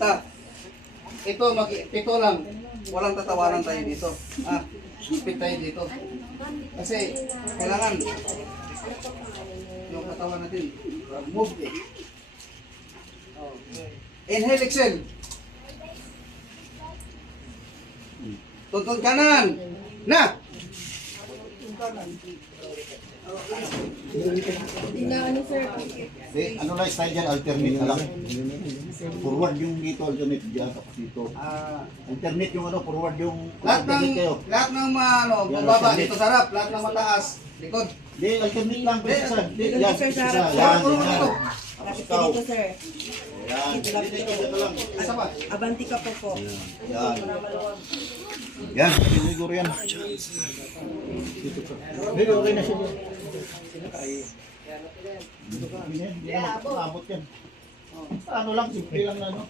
Ta. Ito, pito lang. Walang tatawanan tayo dito. Ah, spit tayo dito. Kasi, kailangan yung katawan natin, move eh. Inhale, exhale. Tuntun kanan. Na! Ano lang style dyan, alternate na lang. Forward yung dito, alternate dyan, tapos dito. Alternate yung ano, forward yung alternate kayo. Lahat ng baba, dito sa harap, lahat ng mataas, likod. Hindi, alternate lang. Yan, sir, sa harap. yan. Lapit ka dito, sir. Yan, dito lang. Isa pa. Abanti ka po. Yan. Yan, siguro yan. Hindi, okay na siya. Hindi na abot yan. Ano lang, simple lang na ano.